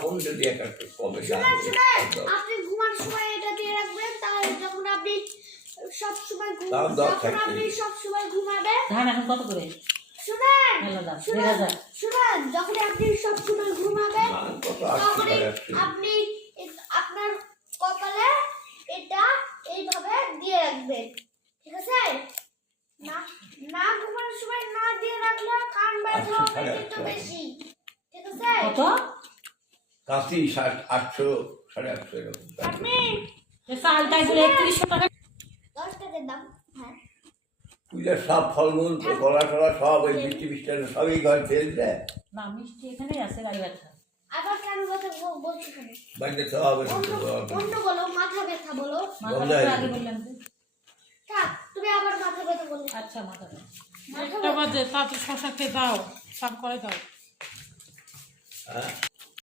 তখন যদি একটা কমে যায় আপনি ঘুমার সময় এটা দিয়ে রাখবেন, তাহলে যখন আপনি সব সময় ঘুমাবেন। ধান এখন কত করে? শুনেন, যখন আপনি সব সময় ঘুমাবেন তখন আপনি আপনার কপালে এটা এইভাবে দিয়ে রাখবেন, ঠিক আছে? না ঘুমানোর সময় না দিয়ে রাখলে কান ব্যথা হবে কিন্তু বেশি, ঠিক আছে? কত? কাশি 800 850 এরকম। আপনি চালটাই বলে 3100 টাকা, 10 টাকার দাম। হ্যাঁ, পূজার সব ফলমূল গলা টলা সব ওই মিষ্টি মিষ্টান্ন সবই ঘর ফেল দেয় না মিষ্টি এখানেই আছে, গাড়ি ব্যথা। আবার কেন কথা বলছো কেন? বাড়িতে তো হবে অন্য বলো, মাথা ব্যথা বলো। মাথা ব্যথা আগে বললাম তো। থাক, তুমি আবার মাথা ব্যথা বললে। আচ্ছা মাথা ব্যথা। একটা বাজে, তাতে শশা খেয়ে দাও, সাফ করে দাও। হ্যাঁ